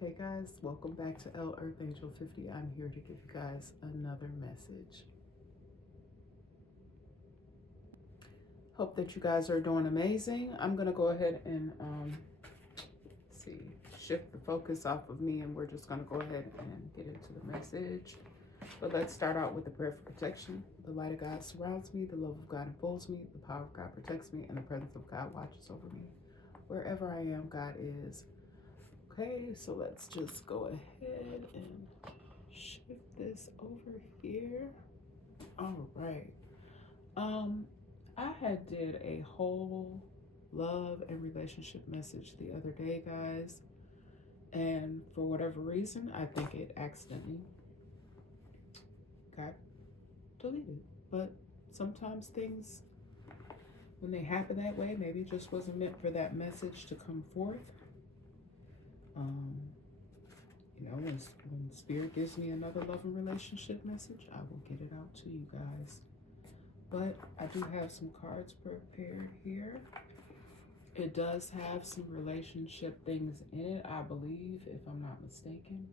Hey guys, welcome back to L Earth Angel 50. I'm here to give you guys another message. Hope that you guys are doing amazing. I'm going to go ahead and see, shift the focus off of me, and we're just going to go ahead and get into the message. But let's start out with the prayer for protection. The light of God surrounds me, the love of God enfolds me, the power of God protects me, and the presence of God watches over me. Wherever I am, God is. Okay, so let's just go ahead and shift this over here. All right. I had did a whole love and relationship message the other day, guys, and for whatever reason, I think it accidentally got deleted. But sometimes things, when they happen that way, maybe it just wasn't meant for that message to come forth. Um, when Spirit gives me another love and relationship message, I will get it out to you guys. But I do have some cards prepared here. It does have some relationship things in it, I believe, if I'm not mistaken.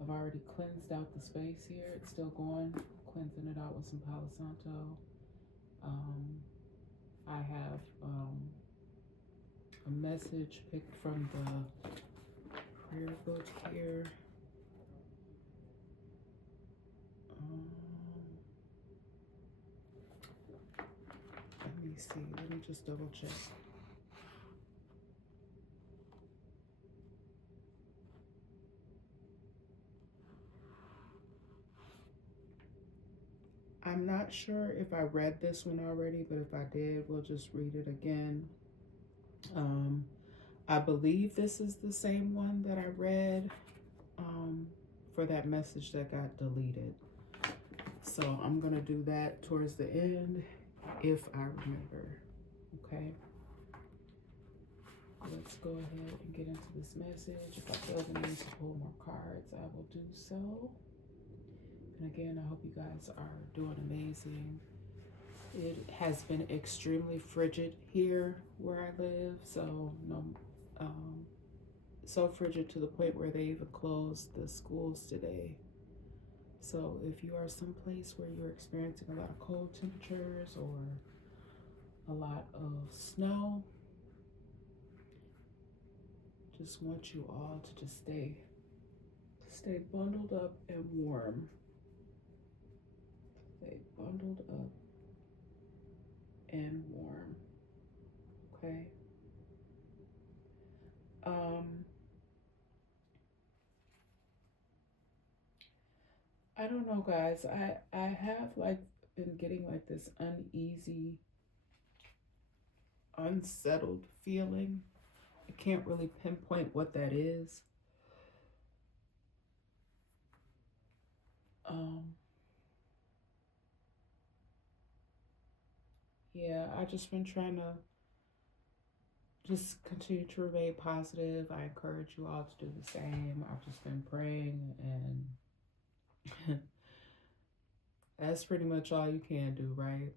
I've already cleansed out the space here. It's still going, cleansing it out with some Palo Santo. I have a message picked from the prayer book here. Let me see. Let me just double check. I'm not sure if I read this one already, but if I did, we'll just read it again. I believe this is the same one that I read for that message that got deleted. So I'm going to do that towards the end if I remember. Okay. Let's go ahead and get into this message. If I feel the need to pull more cards, I will do so. And again, I hope you guys are doing amazing. It has been extremely frigid here where I live, so so frigid to the point where they even closed the schools today. So if you are someplace where you're experiencing a lot of cold temperatures or a lot of snow, just want you all to just stay bundled up and warm. Stay bundled up and warm. Okay. I don't know, guys. I have like been getting like this uneasy, unsettled feeling. I can't really pinpoint what that is. Yeah, I just been trying to just continue to remain positive. I encourage you all to do the same. I've just been praying, and that's pretty much all you can do, right?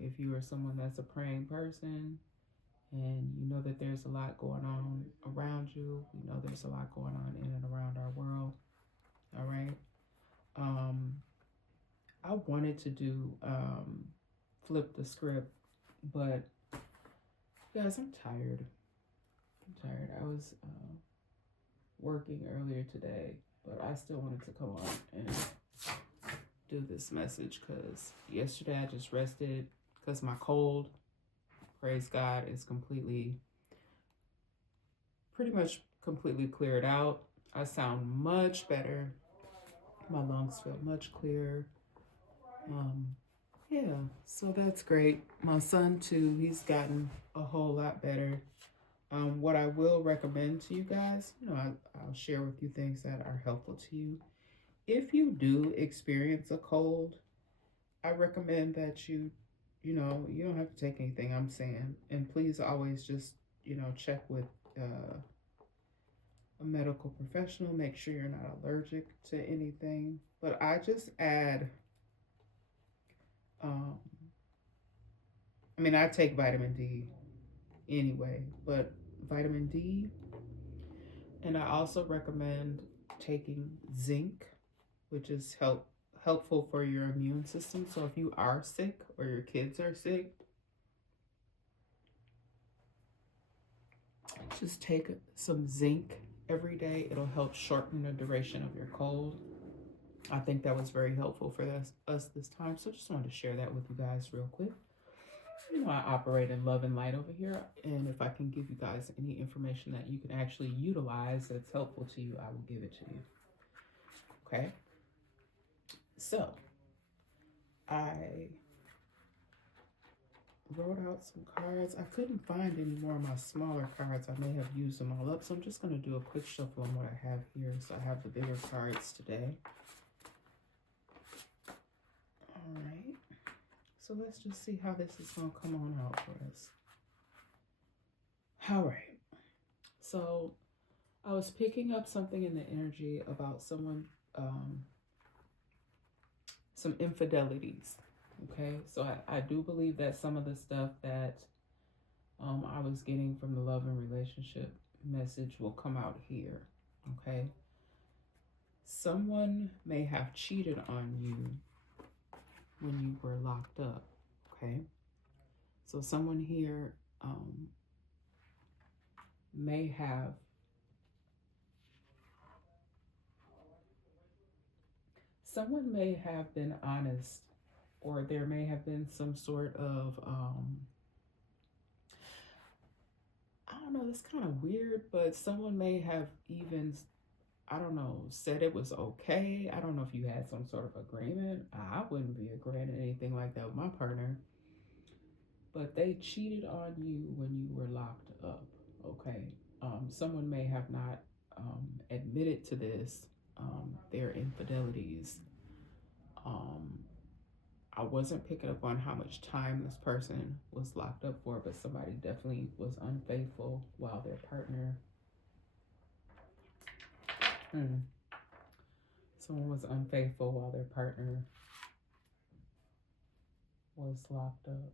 If you are someone that's a praying person and you know that there's a lot going on around you, you know there's a lot going on in and around our world, all right? I wanted to do flip the script, but guys, I'm tired. I was working earlier today, but I still wanted to come on and do this message because yesterday I just rested because my cold, praise God, is pretty much completely cleared out. I sound much better. My lungs feel much clearer. Yeah, so that's great. My son too, he's gotten a whole lot better. What I will recommend to you guys, I'll share with you things that are helpful to you. If you do experience a cold, I recommend that you don't have to take anything I'm saying. And please always just, check with a medical professional. Make sure you're not allergic to anything. But I just add, um, I take vitamin D anyway, but vitamin D, And I also recommend taking zinc, which is helpful for your immune system. So if you are sick or your kids are sick, just take some zinc every day. It'll help shorten the duration of your cold. I think that was very helpful for us this time. So just wanted to share that with you guys real quick. You know, I operate in love and light over here. And if I can give you guys any information that you can actually utilize that's helpful to you, I will give it to you. Okay. So I wrote out some cards. I couldn't find any more of my smaller cards. I may have used them all up. So I'm just going to do a quick shuffle on what I have here. So I have the bigger cards today. All right. So let's just see how this is going to come on out for us. All right. So I was picking up something in the energy about someone, some infidelities. Okay. So I do believe that some of the stuff that I was getting from the love and relationship message will come out here. Okay. Someone may have cheated on you when you were locked up. Okay. So someone here may have been honest, or there may have been some sort of I don't know, it's kind of weird, but someone may have even, I don't know, said it was okay. I don't know if you had some sort of agreement. I wouldn't be agreeing to anything like that with my partner. But they cheated on you when you were locked up, okay? Someone may have not admitted to this, their infidelities. I wasn't picking up on how much time this person was locked up for, but somebody definitely was unfaithful while their partner... Someone was unfaithful while their partner was locked up.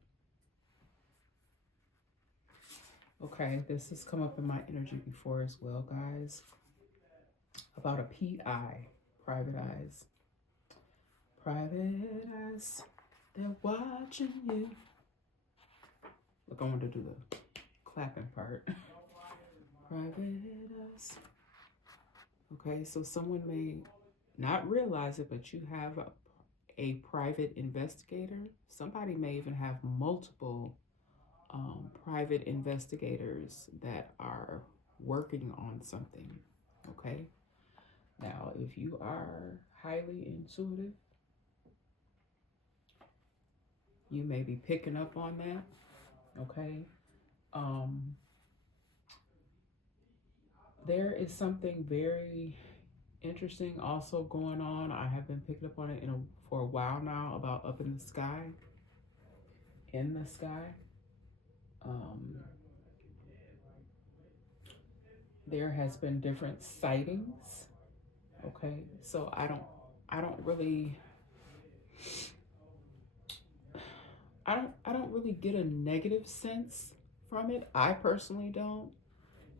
Okay, this has come up in my energy before as well, guys. About a PI, private eyes. Private eyes, they're watching you. Look, I want to do the clapping part. Private eyes. Okay, so someone may not realize it, but you have a private investigator. Somebody may even have multiple private investigators that are working on something. Okay, now if you are highly intuitive, you may be picking up on that. Okay, there is something very interesting also going on. I have been picking up on it for a while now, about up in the sky. In the sky, there has been different sightings. Okay, so I don't really get a negative sense from it. I personally don't.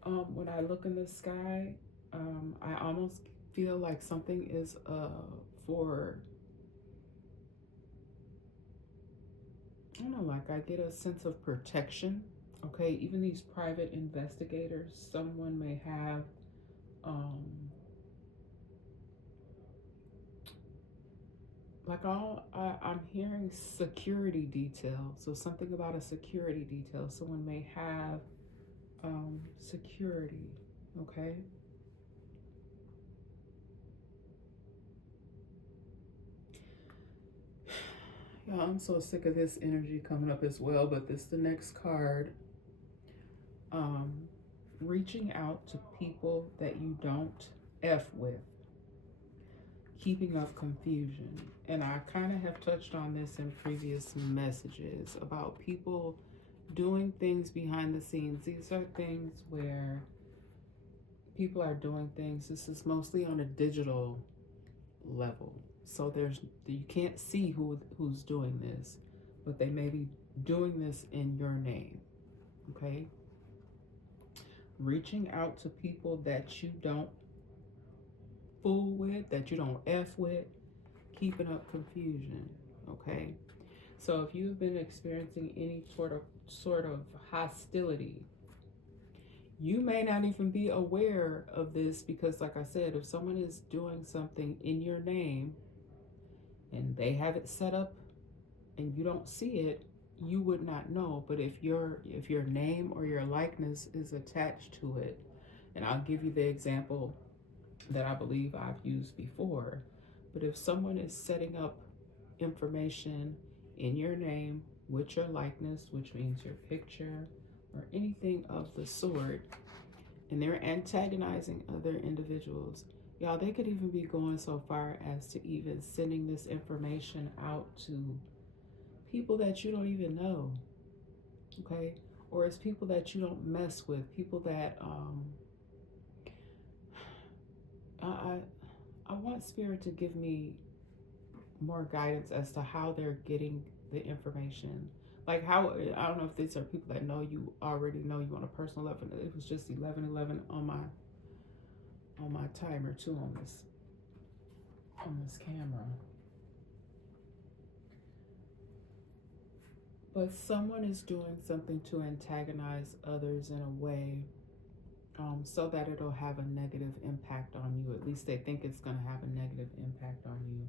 When I look in the sky, I almost feel like something is for, I don't know, like I get a sense of protection. Okay, even these private investigators, someone may have I'm hearing security detail. So something about a security detail. Someone may have security. Okay. Yeah, I'm so sick of this energy coming up as well, but this is the next card. Reaching out to people that you don't F with. Keeping up confusion. And I kind of have touched on this in previous messages about people doing things behind the scenes. These are things where people are doing things. This is mostly on a digital level. So you can't see who's doing this, but they may be doing this in your name. Okay. reaching out to people that you don't fool with, that you don't F with, keeping up confusion, okay? So if you've been experiencing any sort of hostility, you may not even be aware of this because, like I said, if someone is doing something in your name and they have it set up and you don't see it, you would not know. But if your name or your likeness is attached to it, and I'll give you the example that I believe I've used before, but if someone is setting up information in your name with your likeness, which means your picture or anything of the sort, and they're antagonizing other individuals, y'all, they could even be going so far as to even sending this information out to people that you don't even know, okay? Or it's people that you don't mess with, people that I want Spirit to give me more guidance as to how they're getting the information. Like how, I don't know if these are people that know you, already know you on a personal level. It was just 11:11 on my timer too on this camera. But someone is doing something to antagonize others in a way so that it'll have a negative impact on you. At least they think it's going to have a negative impact on you.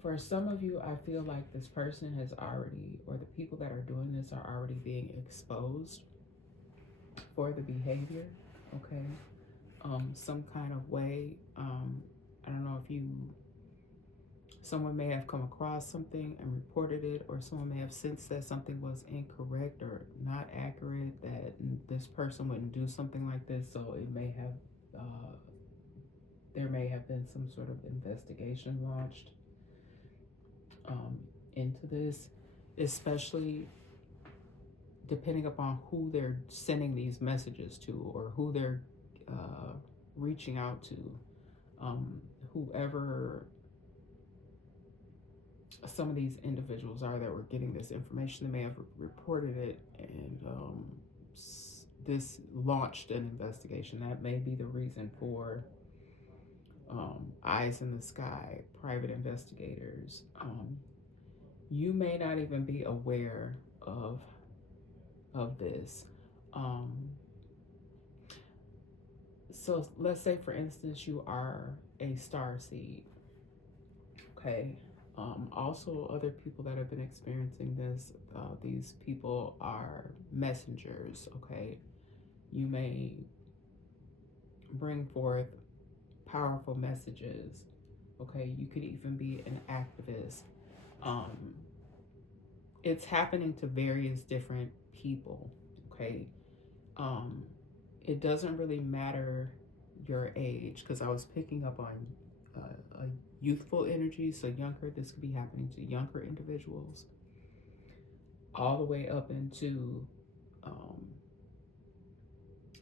For some of you, I feel like this person has already, or the people that are doing this are already being exposed for the behavior, okay? Some kind of way. I don't know if someone may have come across something and reported it, or someone may have sensed that something was incorrect or not accurate, that this person wouldn't do something like this, so it may have, there may have been some sort of investigation launched into this, especially depending upon who they're sending these messages to or who they're reaching out to. Whoever some of these individuals are that were getting this information, they may have reported it, and this launched an investigation. That may be the reason for eyes in the sky, private investigators. You may not even be aware of this. So let's say, for instance, you are a star seed, okay? Also, other people that have been experiencing this, these people are messengers, okay? You may bring forth powerful messages, okay? You could even be an activist. It's happening to various different people, okay? It doesn't really matter your age, because I was picking up on a youthful energy, so younger. This could be happening to younger individuals, all the way up into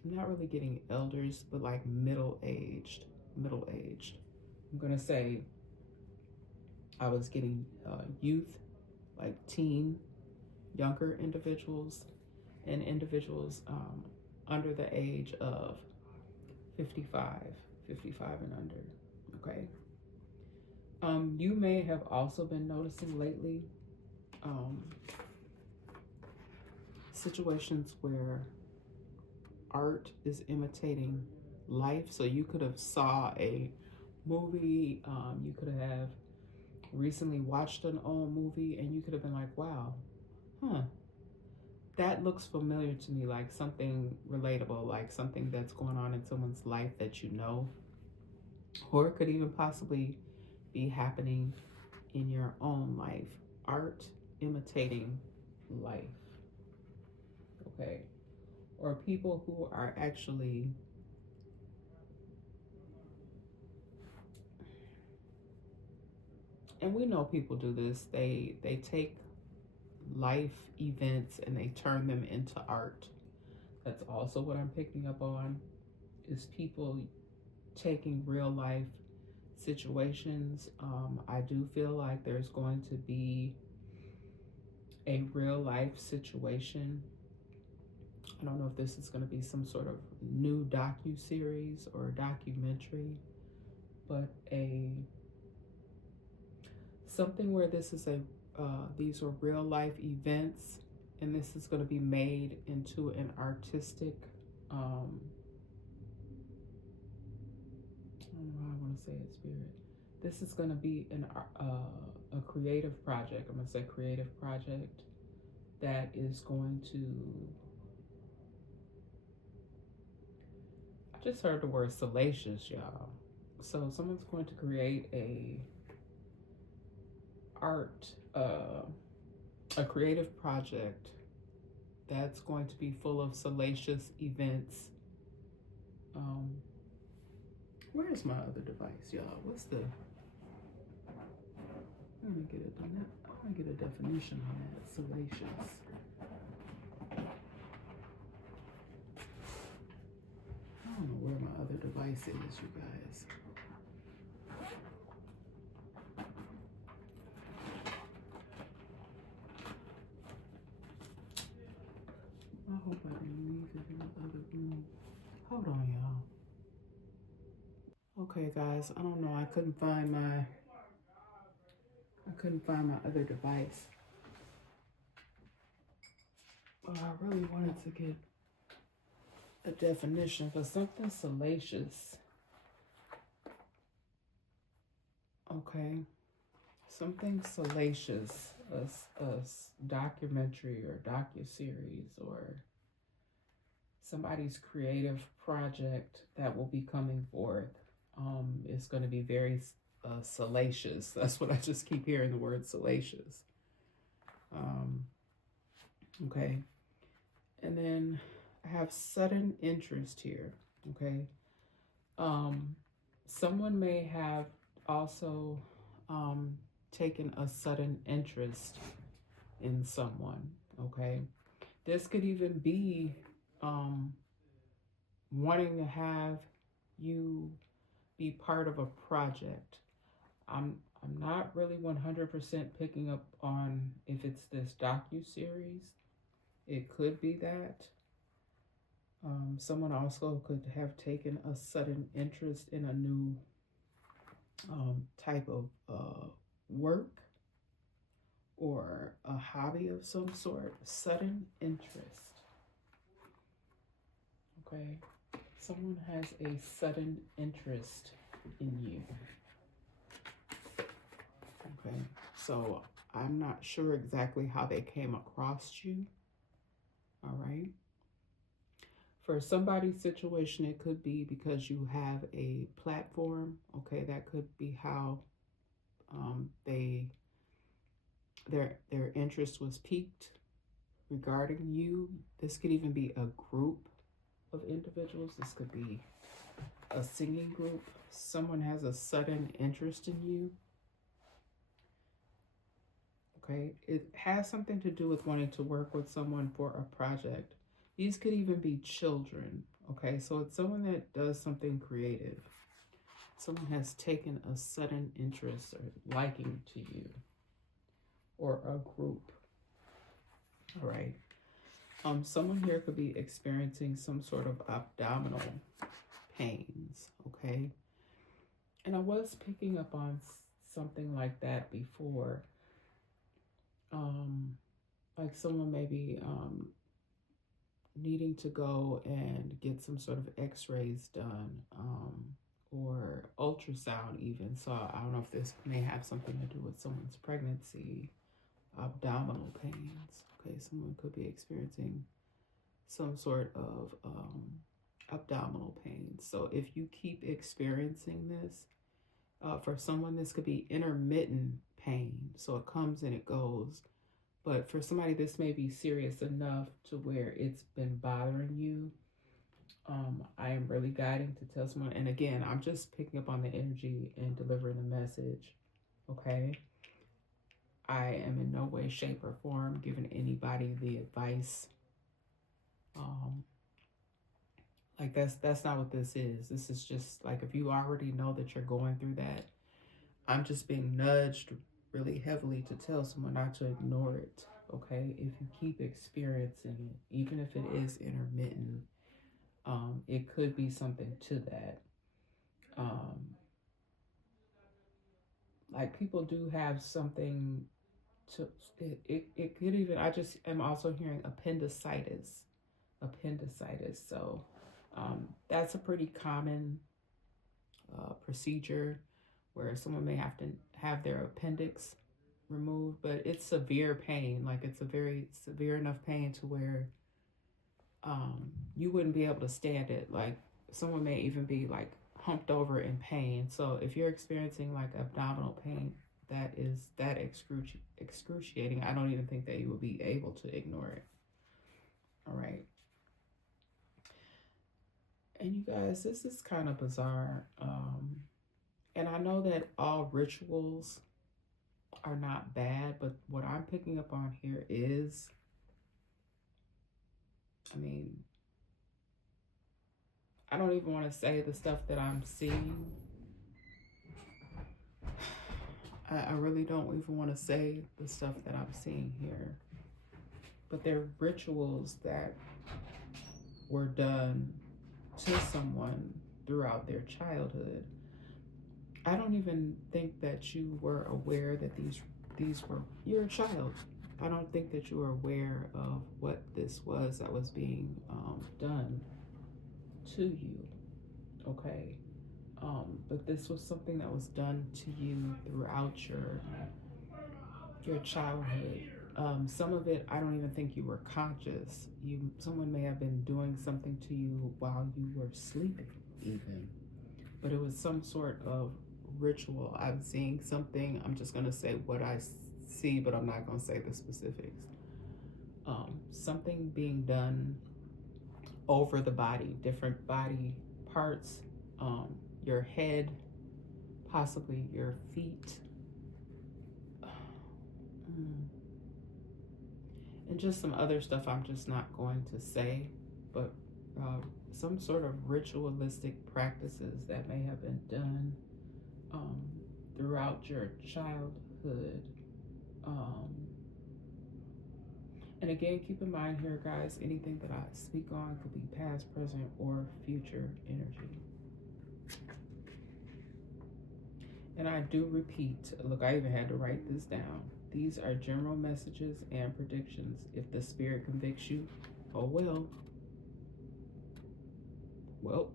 I'm not really getting elders, but like middle-aged. I'm gonna say I was getting youth, like teen, younger individuals, and individuals under the age of 55 and under, okay? You may have also been noticing lately situations where art is imitating life. So you could have saw a movie, you could have recently watched an old movie, and you could have been like, wow, that looks familiar to me, like something relatable, like something that's going on in someone's life that you know, or it could even possibly be happening in your own life. Art imitating life, okay? Or people who are actually and we know people do this, they take life events and they turn them into art. That's also what I'm picking up on, is people taking real life situations. I do feel like there's going to be a real life situation I don't know if this is going to be some sort of new docu-series or documentary, but something where this is these are real life events, and this is going to be made into an artistic, I don't know how I want to say it, spirit. This is going to be a creative project. I'm going to say creative project that is going to, I just heard the word salacious, y'all. So someone's going to create a creative project that's going to be full of salacious events. Where's my other device, y'all? What's the? I'm gonna get a definition on that. Salacious. I don't know where my other device is, you guys. I hope I didn't leave it in the other room. Hold on, y'all. Okay, guys, I don't know. I couldn't find my other device. Well, I really wanted to get a definition for something salacious. Okay, something salacious, a documentary or docu-series or somebody's creative project that will be coming forth. It's going to be very salacious. That's what I just keep hearing, the word salacious. Okay. And then I have sudden interest here. Okay. Someone may have also taken a sudden interest in someone. Okay. This could even be wanting to have you be part of a project. I'm not really 100% picking up on if it's this docu-series. It could be that. Someone also could have taken a sudden interest in a new type of work or a hobby of some sort. Sudden interest. Okay. Someone has a sudden interest in you. Okay. So I'm not sure exactly how they came across you. All right. For somebody's situation, it could be because you have a platform. Okay, that could be how their interest was piqued regarding you. This could even be a group of individuals. This could be a singing group. Someone has a sudden interest in you. Okay, it has something to do with wanting to work with someone for a project. These could even be children. Okay, so it's someone that does something creative. Someone has taken a sudden interest or liking to you or a group. All right. Someone here could be experiencing some sort of abdominal pains. Okay. And I was picking up on something like that before. Like someone maybe needing to go and get some sort of x-rays done, or ultrasound even. So I don't know if this may have something to do with someone's pregnancy, abdominal pains. Okay, someone could be experiencing some sort of abdominal pain. So if you keep experiencing this, for someone, this could be intermittent pain. So it comes and it goes. But for somebody, this may be serious enough to where it's been bothering you. I am really guiding to tell someone, and again, I'm just picking up on the energy and delivering the message. Okay. I am in no way, shape, or form giving anybody the advice. Like that's not what this is. This is just like, if you already know that you're going through that, I'm just being nudged really heavily to tell someone not to ignore it. okay? If you keep experiencing it, even if it is intermittent, it could be something to that. Um, like people do have something to it could even, I just am also hearing appendicitis. So that's a pretty common procedure where someone may have to have their appendix removed, but it's severe pain. Like it's a very severe enough pain to where you wouldn't be able to stand it. Like someone may even be like humped over in pain. So if you're experiencing like abdominal pain that is that excruciating, I don't even think that you would be able to ignore it. All right. And you guys, this is kind of bizarre. And I know that all rituals are not bad, but what I'm picking up on here is, I mean, I don't even want to say the stuff that I'm seeing. I really don't even want to say the stuff that I'm seeing here. But they're rituals that were done to someone throughout their childhood. I don't even think that you were aware that these were, you're a child. I don't think that you were aware of what this was that was being done to you, okay? But this was something that was done to you throughout your childhood. Some of it, I don't even think you were conscious. Someone may have been doing something to you while you were sleeping, even. But it was some sort of ritual. I'm seeing something. I'm just gonna say what I see, but I'm not gonna say the specifics. Something being done over the body, different body parts, your head, possibly your feet, and just some other stuff I'm just not going to say, but some sort of ritualistic practices that may have been done throughout your childhood. And again, keep in mind here, guys, anything that I speak on could be past, present, or future energy. And I do repeat, look, I even had to write this down. These are general messages and predictions. If the spirit convicts you, oh well. Well.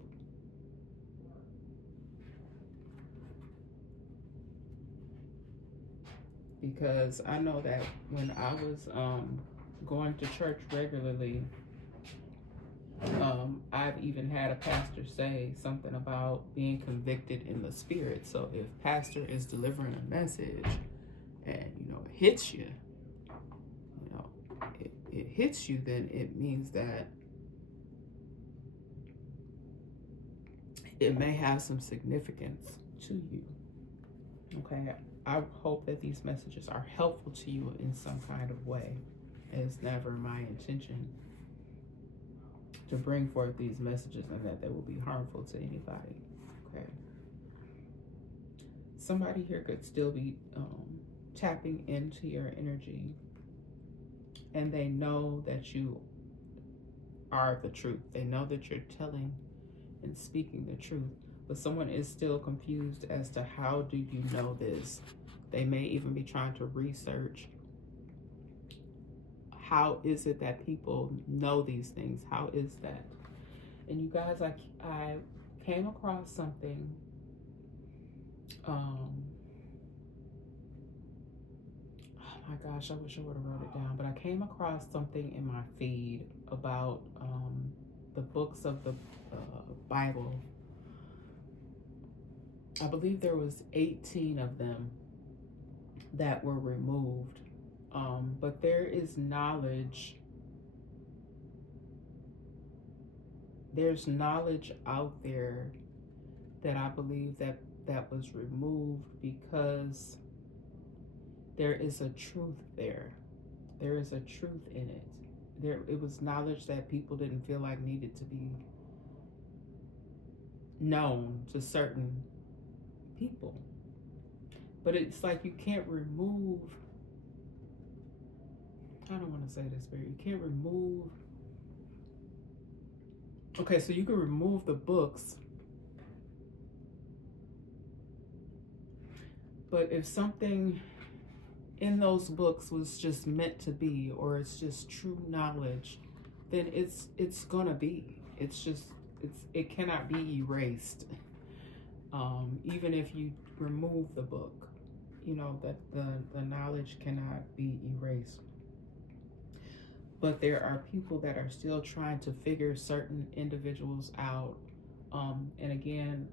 Because I know that when I was going to church regularly, I've even had a pastor say something about being convicted in the spirit. So if pastor is delivering a message and it hits you, it hits you, then it means that it may have some significance to you. Okay, I hope that these messages are helpful to you in some kind of way. It's never my intention to bring forth these messages and that they will be harmful to anybody. Okay. Somebody here could still be tapping into your energy, and they know that you are the truth. They know that you're telling and speaking the truth, but someone is still confused as to how do you know this. They may even be trying to research, how is it that people know these things? How is that? And you guys, I came across something. Oh my gosh, I wish I would have wrote it down, but I came across something in my feed about the books of the Bible. I believe there was 18 of them that were removed. But there is knowledge. There's knowledge out there that I believe that was removed because there is a truth there. There is a truth in it. It was knowledge that people didn't feel like needed to be known to certain people. But it's like you can't remove I don't want to say this, but you can't remove. Okay, so you can remove the books, but if something in those books was just meant to be, or it's just true knowledge, then it's gonna be. It cannot be erased. Even if you remove the book, you know that the knowledge cannot be erased. But there are people that are still trying to figure certain individuals out. And again,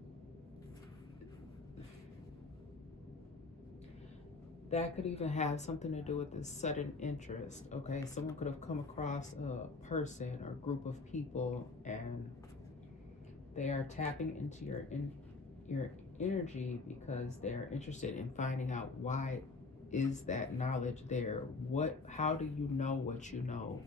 that could even have something to do with this sudden interest. Okay, someone could have come across a person or group of people, and they are tapping into your energy because they're interested in finding out why is that knowledge there. How do you know what you know?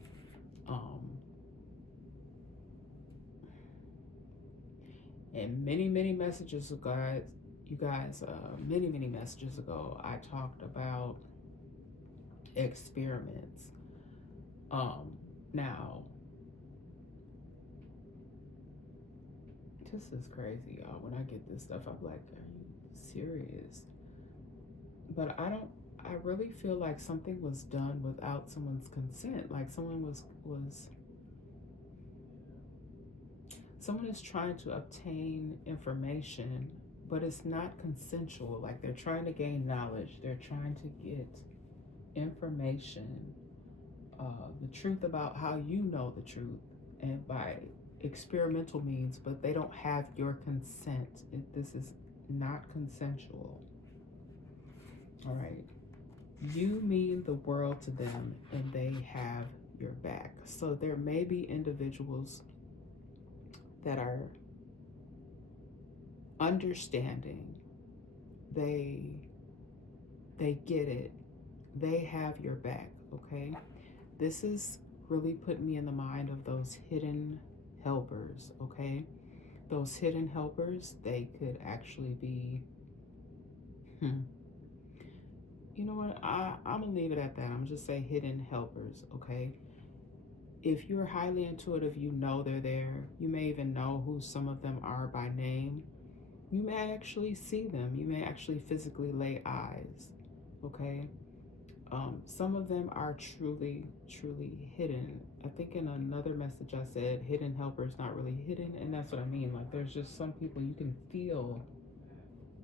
And many messages ago, you guys, many messages ago, I talked about experiments. Now, this is crazy, y'all. When I get this stuff, I'm like, are you serious? But I really feel like something was done without someone's consent. Like someone is trying to obtain information, but it's not consensual. Like they're trying to gain knowledge. They're trying to get information, the truth about how you know the truth, and by experimental means, but they don't have your consent. This is not consensual. All right. You mean the world to them, and they have your back. So there may be individuals that are understanding. They get it. They have your back, okay? This is really put me in the mind of those hidden helpers, okay? Those hidden helpers, they could actually be you know what? I'm gonna leave it at that. I'm gonna just say hidden helpers, okay? If you're highly intuitive, you know they're there. You may even know who some of them are by name. You may actually see them. You may actually physically lay eyes, okay? Some of them are truly hidden. I think in another message I said hidden helpers, not really hidden, and that's what I mean. Like there's just some people you can feel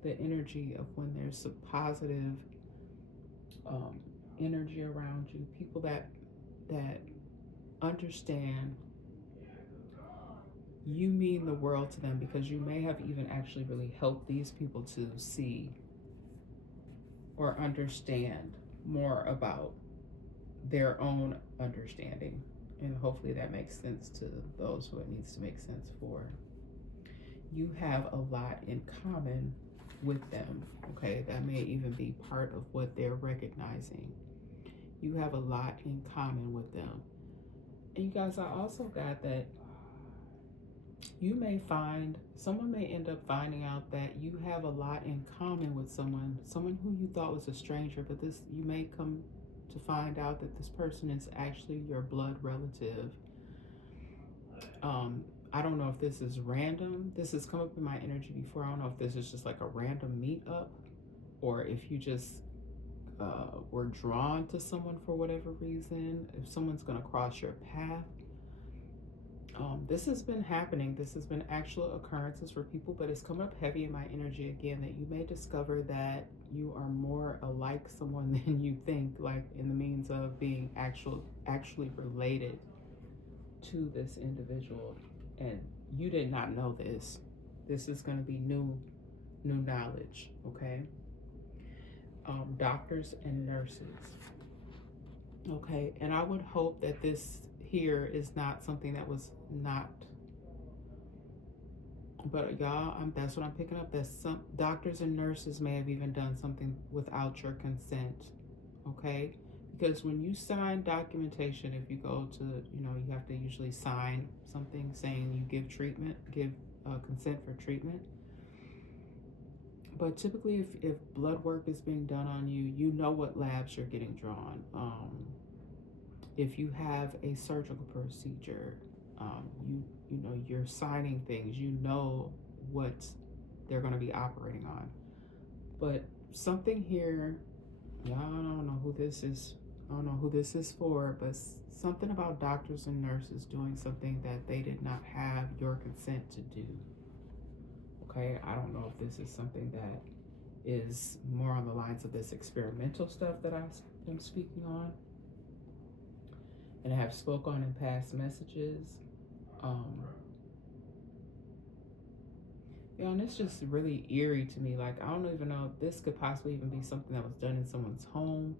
the energy of when there's a positive energy around you. People that understand you mean the world to them, because you may have even actually really helped these people to see or understand more about their own understanding. And hopefully that makes sense to those who it needs to make sense for. You have a lot in common with them, okay? That may even be part of what they're recognizing. You have a lot in common with them. And you guys, I also got that someone may end up finding out that you have a lot in common with someone who you thought was a stranger, but you may come to find out that this person is actually your blood relative. I don't know if this is random. This has come up in my energy before. I don't know if this is just like a random meetup, or if you just were drawn to someone for whatever reason, if someone's going to cross your path. This has been happening. This has been actual occurrences for people, but it's come up heavy in my energy again that you may discover that you are more alike someone than you think, like in the means of being actually related to this individual, and you did not know this. This is going to be new knowledge, okay? Doctors and nurses, okay? And I would hope that this here is not something that was not, but y'all, that's what I'm picking up, that some doctors and nurses may have even done something without your consent, okay? Because when you sign documentation, if you go to, you have to usually sign something saying you give consent for treatment. But typically, if blood work is being done on you, you know what labs you're getting drawn. if you have a surgical procedure, you know you're signing things, you know what they're going to be operating on. But something here, yeah, I don't know who this is. I don't know who this is for, but something about doctors and nurses doing something that they did not have your consent to do. Okay, I don't know if this is something that is more on the lines of this experimental stuff that I am speaking on and have spoke on in past messages. Yeah, and it's just really eerie to me. Like, I don't even know if this could possibly even be something that was done in someone's home.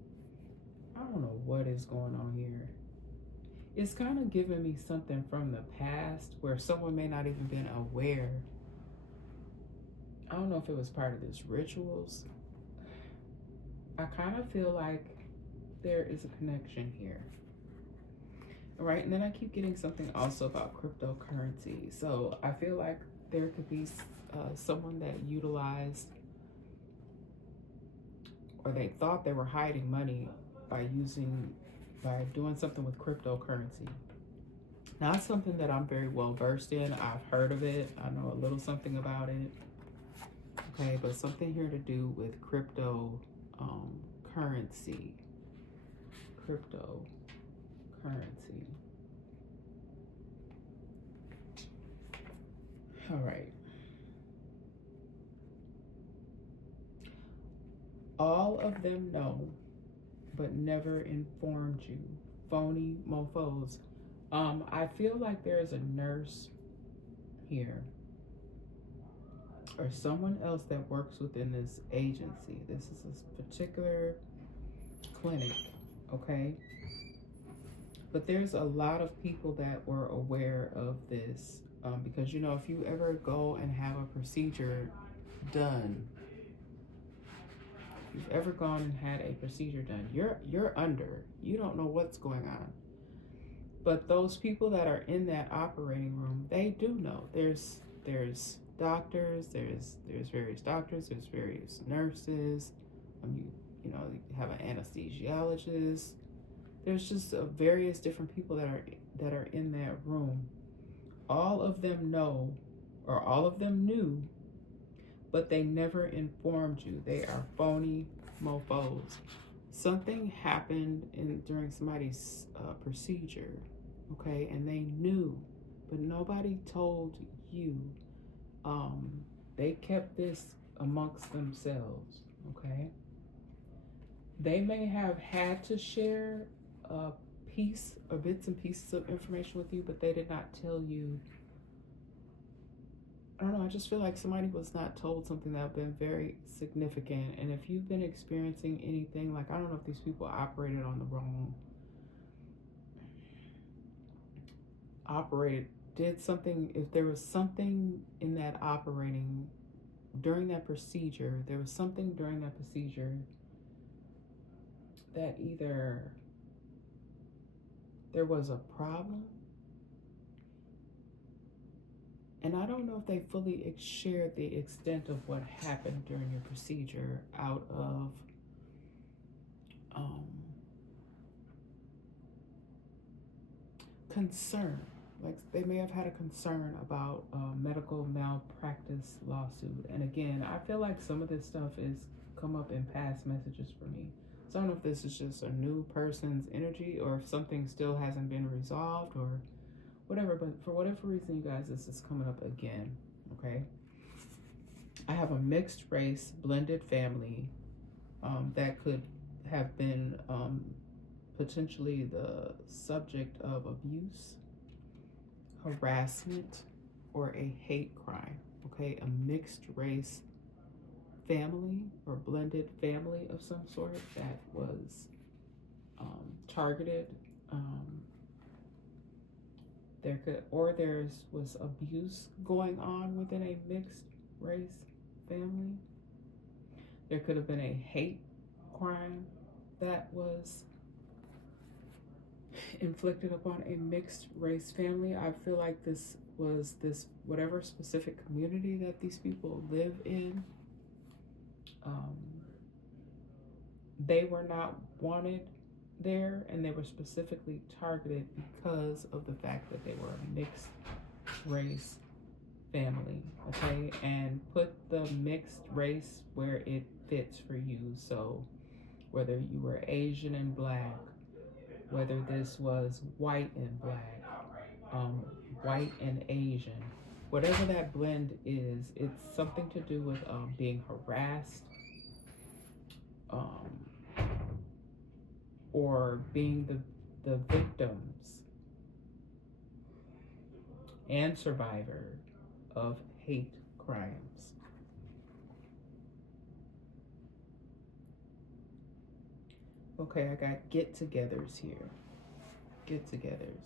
I don't know what is going on here. It's kind of giving me something from the past where someone may not even been aware. I don't know if it was part of this rituals. I kind of feel like there is a connection here. All right, and then I keep getting something also about cryptocurrency. So I feel like there could be someone that utilized, or they thought they were hiding money by doing something with cryptocurrency. Not something that I'm very well versed in. I've heard of it. I know a little something about it. Okay, but something here to do with crypto currency. Cryptocurrency. All right. All of them know, but never informed you. Phony mofos. I feel like there is a nurse here or someone else that works within this agency. This is a particular clinic, okay? But there's a lot of people that were aware of this because, you know, if you ever go and have a procedure done, if you've ever gone and had a procedure done, you're under. You don't know what's going on. But those people that are in that operating room, they do know. There's doctors, there's various doctors, there's various nurses. You know, you have an anesthesiologist. There's just various different people that are in that room. All of them know, or all of them knew, but they never informed you. They are phony mofos. Something happened during somebody's procedure, okay, and they knew, but nobody told you. They kept this amongst themselves, okay? They may have had to share a piece or bits and pieces of information with you, but they did not tell you. I don't know, I just feel like somebody was not told something that would have been very significant. And if you've been experiencing anything, like, I don't know if these people did something, if there was something in that operating, during that procedure, there was something during that procedure that either there was a problem, and I don't know if they fully shared the extent of what happened during your procedure out of concern. Like, they may have had a concern about a medical malpractice lawsuit. And again, I feel like some of this stuff is come up in past messages for me. So I don't know if this is just a new person's energy or if something still hasn't been resolved or whatever. But for whatever reason, you guys, this is coming up again, okay? I have a mixed race, blended family that could have been potentially the subject of abuse, harassment, or a hate crime, okay? A mixed race family or blended family of some sort that was targeted. There was abuse going on within a mixed race family. There could have been a hate crime that was inflicted upon a mixed race family. I feel like this whatever specific community that these people live in. They were not wanted. there, and they were specifically targeted because of the fact that they were a mixed race family, okay? And put the mixed race where it fits for you. So whether you were Asian and black, whether this was white and black, white and Asian, whatever that blend is, it's something to do with being harassed, um, or being the victims and survivor of hate crimes. Okay, I got get-togethers here. Get-togethers.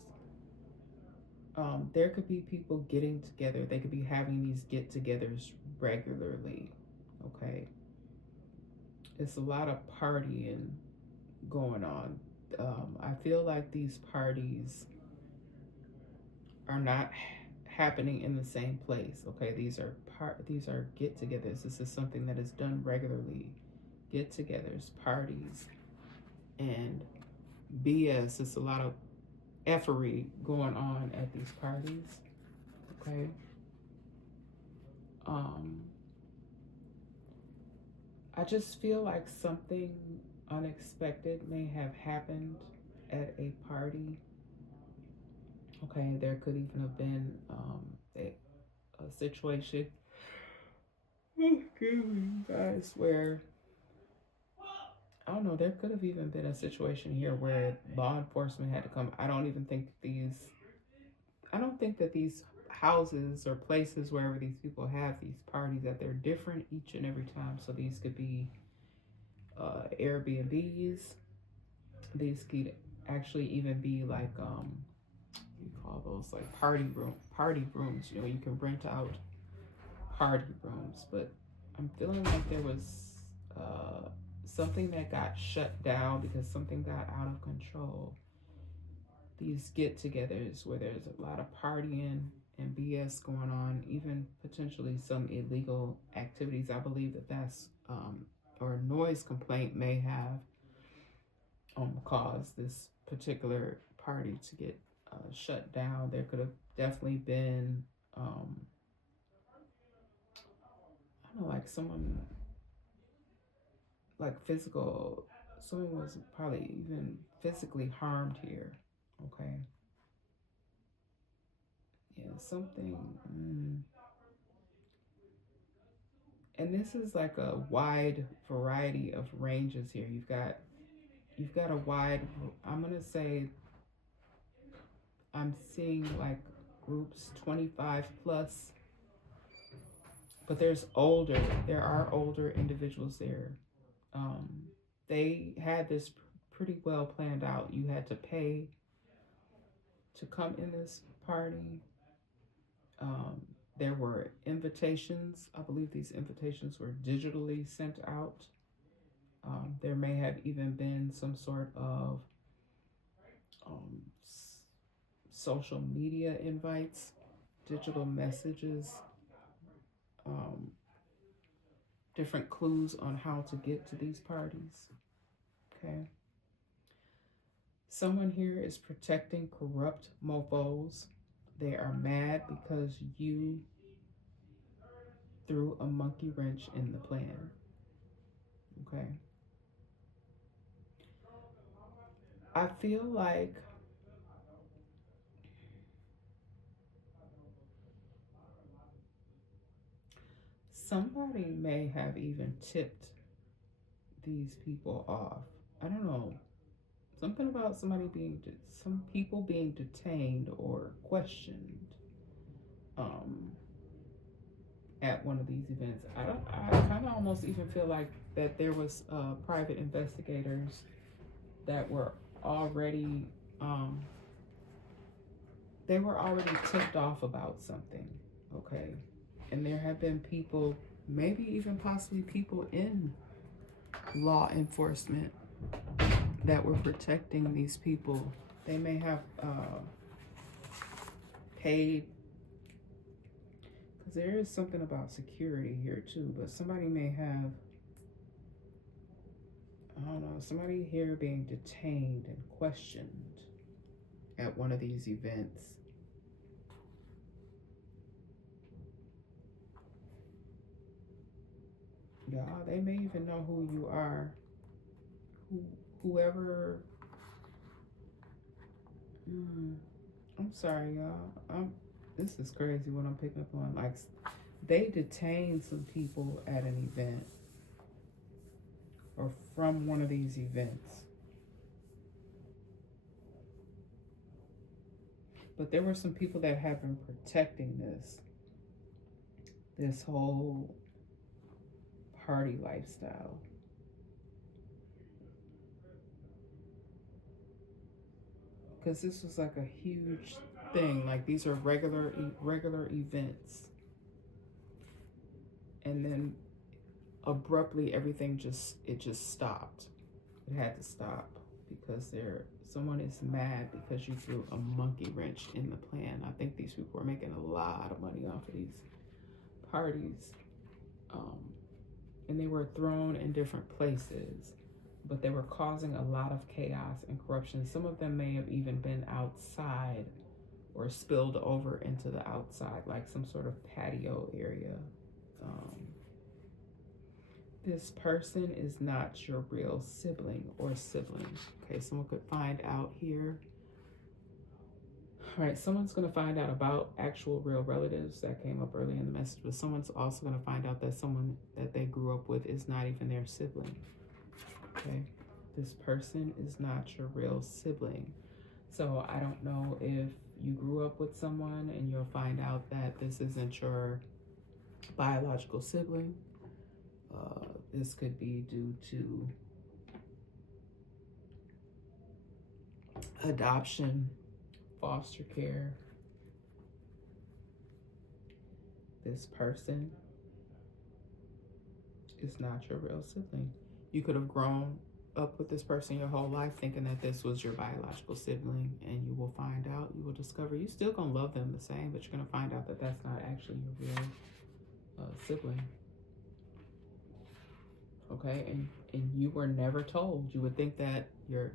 There could be people getting together. They could be having these get-togethers regularly. Okay, it's a lot of partying going on. I feel like these parties are not happening in the same place. Okay, these are get-togethers. This is something that is done regularly. Get-togethers, parties, and BS. It's a lot of effery going on at these parties. Okay. I just feel like something unexpected may have happened at a party. Okay, there could even have been a situation, excuse me, guys, where I don't know. There could have even been a situation here where law enforcement had to come. I don't think that these houses or places wherever these people have these parties, that they're different each and every time. So these could be Airbnbs. These could actually even be like you call those like party rooms. You know, you can rent out party rooms. But I'm feeling like there was something that got shut down because something got out of control. These get-togethers where there's a lot of partying and BS going on, even potentially some illegal activities. I believe that that's or a noise complaint may have caused this particular party to get shut down. There could have definitely been I don't know, like someone like physical. Someone was probably even physically harmed here. Okay. Yeah, something. And this is like a wide variety of ranges here. You've got a wide. I'm gonna say I'm seeing like groups 25 plus, but there are older individuals there. They had this pretty well planned out. You had to pay to come in this party. There were invitations. I believe these invitations were digitally sent out. There may have even been some sort of social media invites, digital messages, different clues on how to get to these parties. Okay. Someone here is protecting corrupt mofos. They are mad because you threw a monkey wrench in the plan. Okay. I feel like somebody may have even tipped these people off. I don't know. Something about some people being detained or questioned at one of these events. I kind of almost even feel like that there was private investigators that were already they were already tipped off about something. Okay. And there have been people, maybe even possibly people in law enforcement that were protecting these people. They may have paid, because there is something about security here too, but somebody may have I don't know, somebody here being detained and questioned at one of these events. Y'all, they may even know who you are. Whoever. I'm sorry, y'all. This is crazy what I'm picking up on. Like, they detained some people at an event or from one of these events. But there were some people that have been protecting this whole party lifestyle. Because this was like a huge thing. Like, these are regular events. And then abruptly everything just stopped. It had to stop because someone is mad because you threw a monkey wrench in the plan. I think these people were making a lot of money off of these parties. And they were thrown in different places, but they were causing a lot of chaos and corruption. Some of them may have even been outside or spilled over into the outside, like some sort of patio area. This person is not your real sibling or sibling. Okay, someone could find out here. All right, someone's going to find out about actual real relatives. That came up early in the message, but someone's also going to find out that someone that they grew up with is not even their sibling. Okay, this person is not your real sibling. So I don't know if you grew up with someone and you'll find out that this isn't your biological sibling. This could be due to adoption, foster care. This person is not your real sibling. You could have grown up with this person your whole life thinking that this was your biological sibling, and you will find out, you will discover you're still going to love them the same, but you're going to find out that that's not actually your real sibling. Okay, and you were never told. You would think that your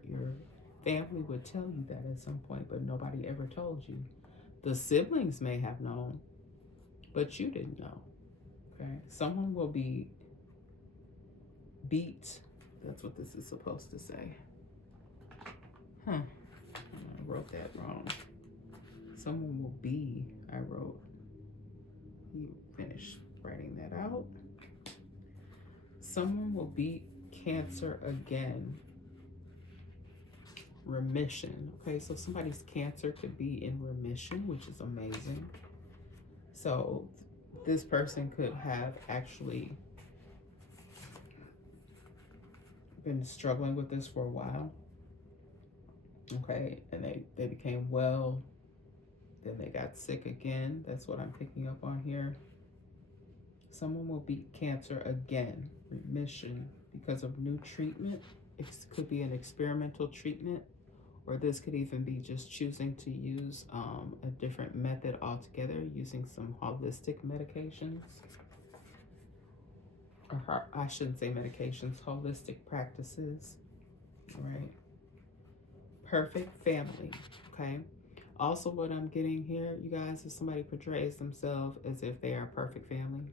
family would tell you that at some point, but nobody ever told you. The siblings may have known, but you didn't know. Okay, someone will be beat. That's what this is supposed to say. I wrote that wrong. Someone will be, I wrote. You finished writing that out. Someone will beat cancer again. Remission. Okay, so somebody's cancer could be in remission, which is amazing. So this person could have actually been struggling with this for a while. Okay, and they became well. Then they got sick again. That's what I'm picking up on here. Someone will beat cancer again. Remission because of new treatment. It could be an experimental treatment, or this could even be just choosing to use a different method altogether, using some holistic medications. Or I shouldn't say medications, holistic practices. All right. Perfect family. Okay. Also, what I'm getting here, you guys, is somebody portrays themselves as if they are a perfect family.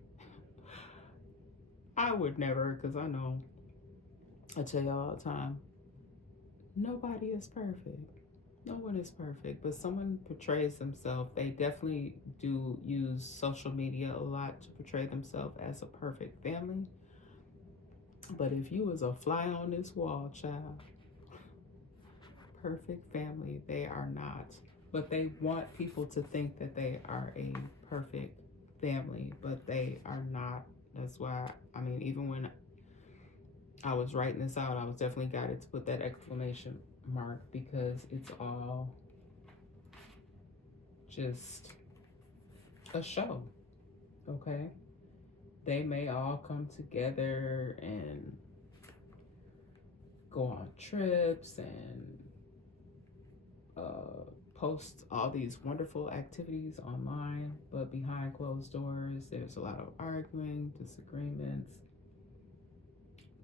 I would never, because I know, I tell you all the time, nobody is perfect. No one is perfect, but someone portrays themselves. They definitely do use social media a lot to portray themselves as a perfect family. But if you was a fly on this wall, child, perfect family, they are not. But they want people to think that they are a perfect family, but they are not. That's why, I mean, even when I was writing this out, I was definitely guided to put that exclamation mark, because it's all just a show. Okay, they may all come together and go on trips and post all these wonderful activities online, but behind closed doors there's a lot of arguing, disagreements.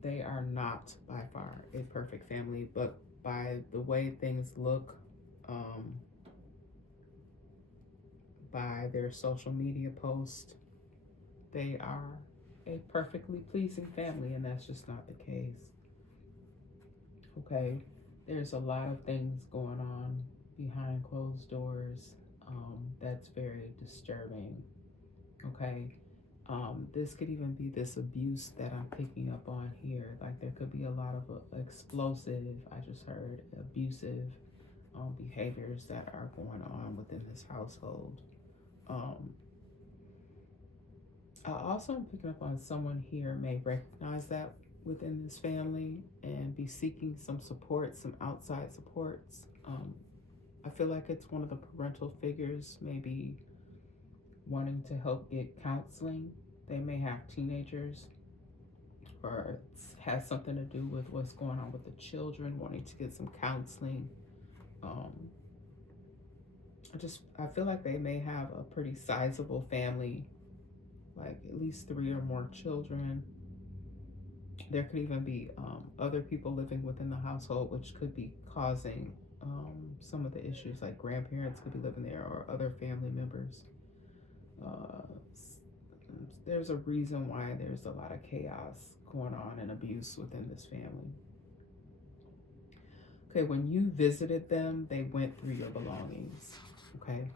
they are not by far a perfect family, but by the way things look, um, by their social media posts, they are a perfectly pleasing family, and that's just not the case. Okay, there's a lot of things going on behind closed doors, that's very disturbing. Okay, this could even be this abuse that I'm picking up on here. Like there could be a lot of explosive, I just heard, abusive behaviors that are going on within this household. Um, I also am picking up on someone here may recognize that within this family and be seeking some support, some outside supports. I feel like it's one of the parental figures maybe wanting to help get counseling. They may have teenagers, or it has something to do with what's going on with the children, wanting to get some counseling. Um, I feel like they may have a pretty sizable family, like at least 3 or more children. There could even be other people living within the household, which could be causing some of the issues, like grandparents could be living there or other family members. Uh, there's a reason why there's a lot of chaos going on and abuse within this family. Okay, when you visited them, they went through your belongings. Okay.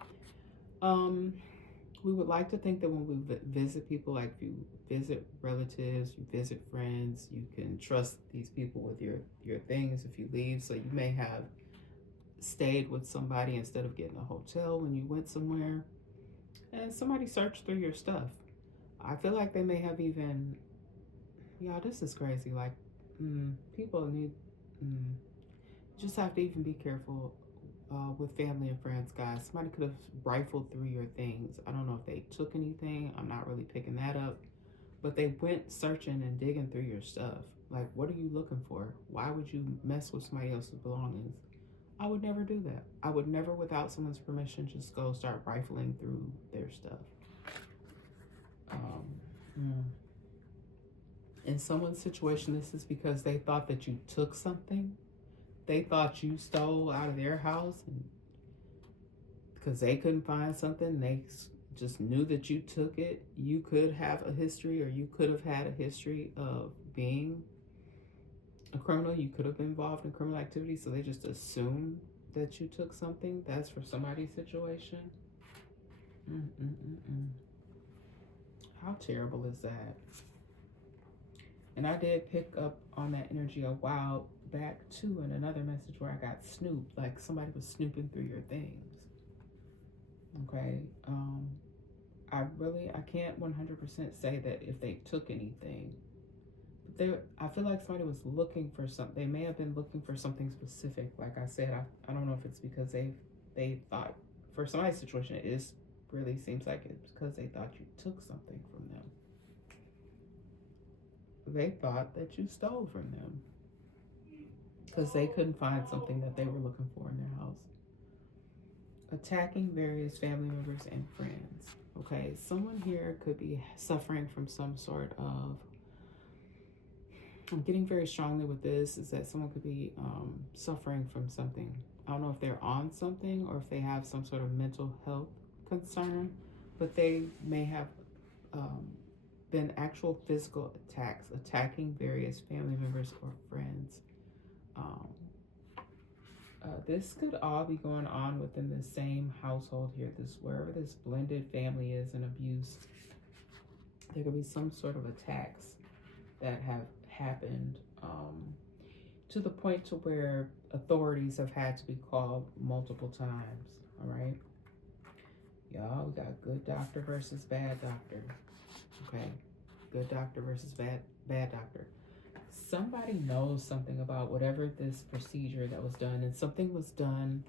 We would like to think that when we visit people, like if you visit relatives, you visit friends, you can trust these people with your things if you leave. So you may have stayed with somebody instead of getting a hotel when you went somewhere, and somebody searched through your stuff. I feel like they may have even, y'all, this is crazy. Like, people need, just have to even be careful with family and friends, guys. Somebody could have rifled through your things. I don't know if they took anything. I'm not really picking that up. But they went searching and digging through your stuff. Like, what are you looking for? Why would you mess with somebody else's belongings? I would never do that. I would never, without someone's permission, just go start rifling through their stuff. In someone's situation, this is because they thought that you took something. They thought you stole out of their house, and because they couldn't find something, they just knew that you took it. You could have a history, or you could have had a history of being a criminal. You could have been involved in criminal activity, so they just assumed that you took something. That's for somebody's situation. How terrible is that? And I did pick up on that energy a while back too in another message where I got snooped, like somebody was snooping through your things. Okay, I can't 100% say that if they took anything, but I feel like somebody was looking for something. They may have been looking for something specific. Like I said, I don't know if it's because they thought, for somebody's situation, it really seems like it's because they thought you took something from them. They thought that you stole from them because they couldn't find something that they were looking for in their house. Attacking various family members and friends. Okay, someone here could be suffering from some sort of, I'm getting very strongly with this, is that someone could be suffering from something. I don't know if they're on something or if they have some sort of mental health concern, but they may have been actual physical attacks, attacking various family members or friends. This could all be going on within the same household here. Wherever this blended family is in abuse, there could be some sort of attacks that have happened to the point to where authorities have had to be called multiple times. All right, y'all, we got good doctor versus bad doctor. Okay, good doctor versus bad doctor. Somebody knows something about whatever this procedure that was done, and something was done,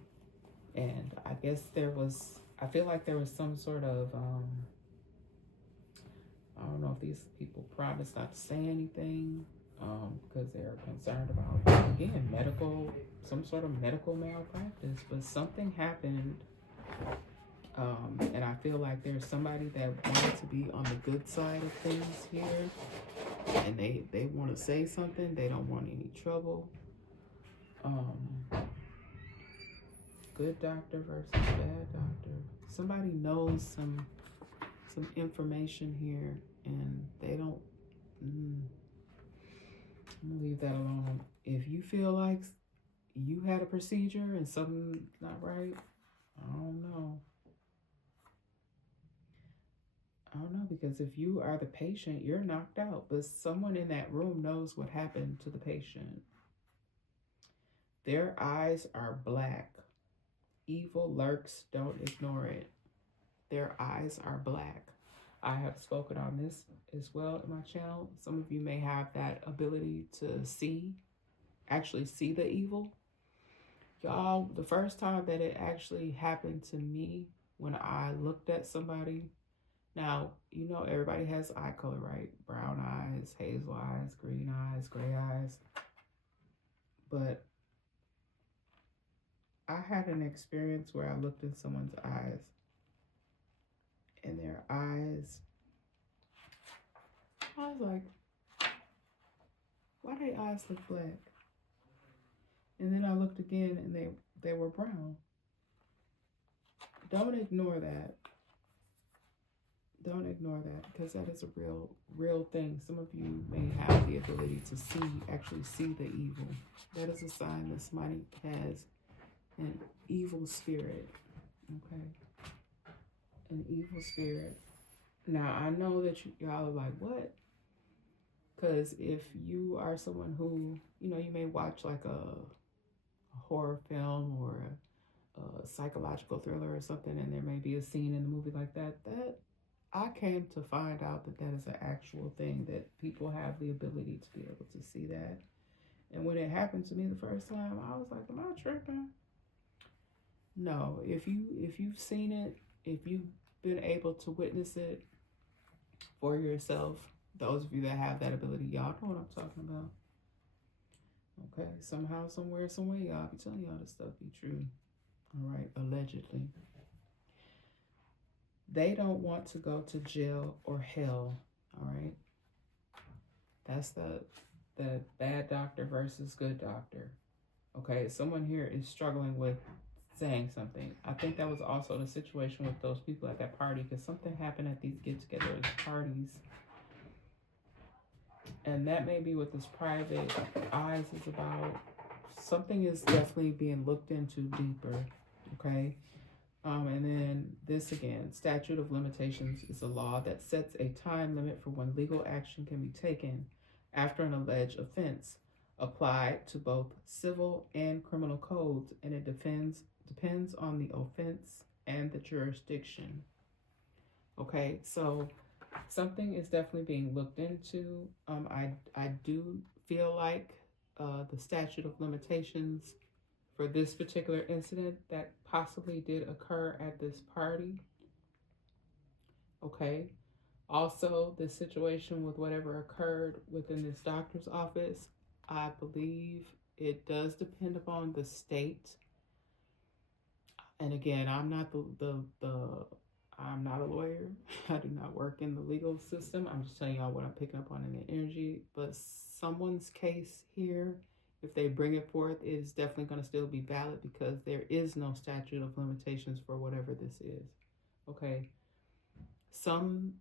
and I guess I feel like there was some sort of, I don't know if these people promised not to say anything, because they're concerned about, again, some sort of medical malpractice, but something happened, and I feel like there's somebody that wanted to be on the good side of things here. and they want to say something. They don't want any trouble. Good doctor versus bad doctor. Somebody knows some information here, and they don't. I'm gonna leave that alone. If you feel like you had a procedure and something's not right, I don't know. I don't know, because if you are the patient, you're knocked out, but someone in that room knows what happened to the patient. Their eyes are black. Evil lurks, don't ignore it. Their eyes are black. I have spoken on this as well in my channel. Some of you may have that ability to actually see the evil. Y'all, the first time that it actually happened to me, when I looked at somebody, now, you know, everybody has eye color, right? Brown eyes, hazel eyes, green eyes, gray eyes. But I had an experience where I looked in someone's eyes, and their eyes, I was like, why do their eyes look black? And then I looked again, and they were brown. Don't ignore that. Don't ignore that, because that is a real thing. Some of you may have the ability to actually see the evil. That is a sign that somebody has an evil spirit. Okay, an evil spirit. Now I know that y'all are like, what? Because if you are someone who, you know, you may watch like a horror film or a psychological thriller or something, and there may be a scene in the movie like that. I came to find out that is an actual thing, that people have the ability to be able to see that. And when it happened to me the first time, I was like, am I tripping? No, if you've seen it, if you've been able to witness it for yourself, those of you that have that ability, y'all know what I'm talking about. Okay, somehow, somewhere, some way, y'all be telling y'all this stuff be true. All right, allegedly. They don't want to go to jail or hell. All right, that's the bad doctor versus good doctor. Okay, someone here is struggling with saying something. I think that was also the situation with those people at that party, because something happened at these get-togethers, parties, and that may be what this private eyes is about. Something is definitely being looked into deeper. Okay. And then this again, statute of limitations is a law that sets a time limit for when legal action can be taken after an alleged offense, applied to both civil and criminal codes, and it depends on the offense and the jurisdiction. Okay, so something is definitely being looked into. I do feel like the statute of limitations for this particular incident that possibly did occur at this party. Okay. Also, the situation with whatever occurred within this doctor's office, I believe it does depend upon the state. And again, I'm not I'm not a lawyer. I do not work in the legal system. I'm just telling y'all what I'm picking up on in the energy. But someone's case here, if they bring it forth, it is definitely going to still be valid, because there is no statute of limitations for whatever this is. Okay. Some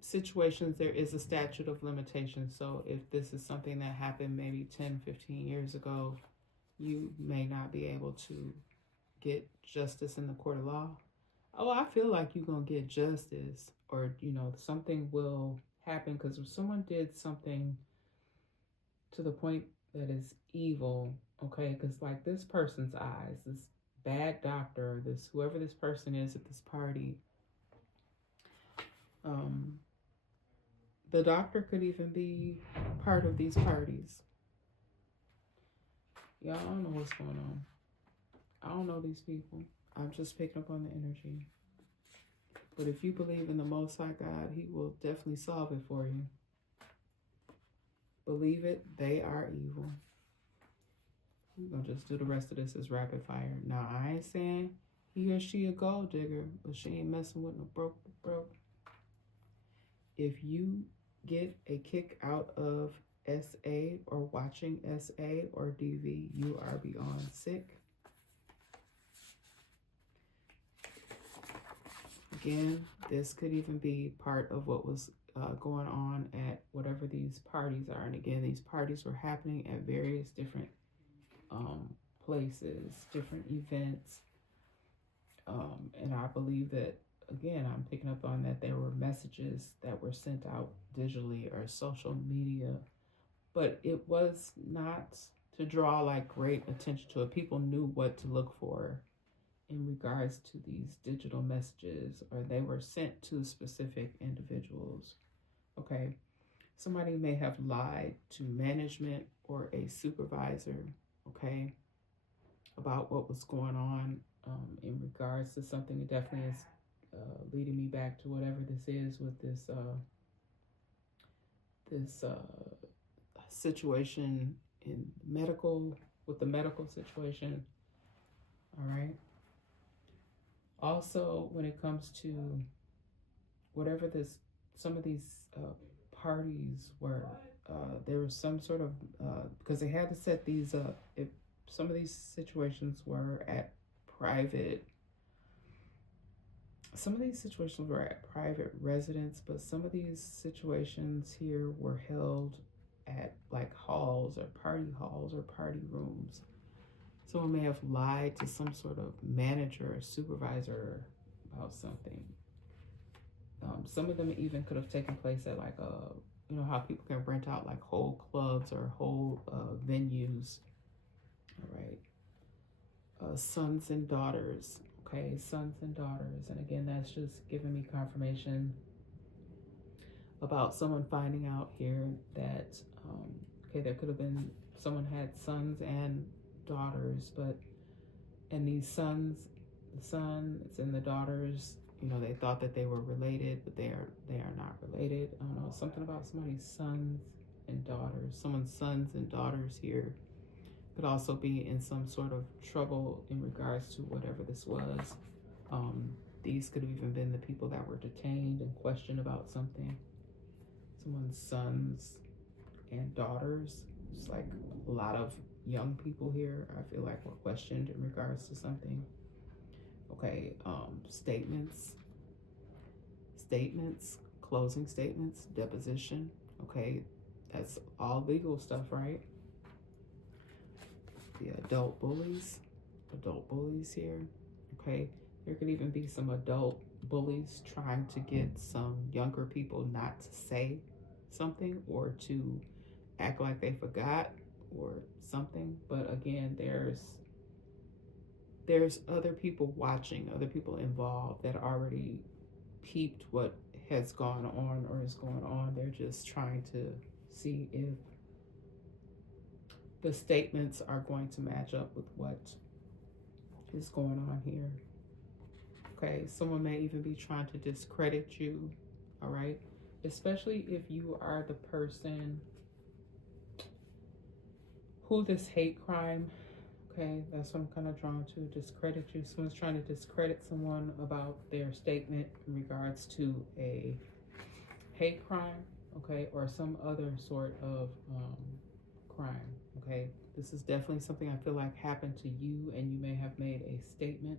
situations there is a statute of limitations. So if this is something that happened maybe 10, 15 years ago, you may not be able to get justice in the court of law. Oh, I feel like you're going to get justice, or, you know, something will happen, because if someone did something to the point that is evil, okay, because like this person's eyes, this bad doctor, this whoever this person is at this party, the doctor could even be part of these parties. Y'all, I don't know what's going on. I don't know these people. I'm just picking up on the energy. But if you believe in the Most High God, He will definitely solve it for you. Believe it, they are evil. We're going to just do the rest of this as rapid fire. Now, I ain't saying he or she a gold digger, but she ain't messing with no broke. If you get a kick out of SA or watching SA or DV. You are beyond sick. Again, this could even be part of what was going on at whatever these parties are. And again, these parties were happening at various different places, different events. And I believe that, again, I'm picking up on that there were messages that were sent out digitally or social media, but it was not to draw like great attention to it. People knew what to look for in regards to these digital messages, or they were sent to specific individuals. Okay, somebody may have lied to management or a supervisor, okay, about what was going on in regards to something. It definitely is leading me back to whatever this is with this situation in medical, with the medical situation. All right. Also, when it comes to whatever this, some of these parties were, there was some sort of, because they had to set these up. If some of these situations were at private, some of these situations were at private residence, but some of these situations here were held at like halls or party rooms. Someone may have lied to some sort of manager or supervisor about something. Some of them even could have taken place at like you know how people can rent out like whole clubs or whole venues. All right, sons and daughters. Okay, sons and daughters, and again, that's just giving me confirmation about someone finding out here that okay, there could have been someone had sons and daughters, but and these sons, the sons and the daughters, you know, they thought that they were related, but they are not related. I don't know, something about somebody's sons and daughters. Someone's sons and daughters here could also be in some sort of trouble in regards to whatever this was. These could have even been the people that were detained and questioned about something. Someone's sons and daughters. It's like a lot of young people here, I feel like, were questioned in regards to something. Okay, statements, closing statements, deposition. Okay, that's all legal stuff, right? The adult bullies here. Okay, there could even be some adult bullies trying to get some younger people not to say something or to act like they forgot or something. But again, there's other people watching, other people involved that already peeped what has gone on or is going on. They're just trying to see if the statements are going to match up with what is going on here. Okay, someone may even be trying to discredit you, all right? Especially if you are the person who this hate crime, okay, that's what I'm kind of drawn to, discredit you. Someone's trying to discredit someone about their statement in regards to a hate crime, okay, or some other sort of crime, okay? This is definitely something I feel like happened to you, and you may have made a statement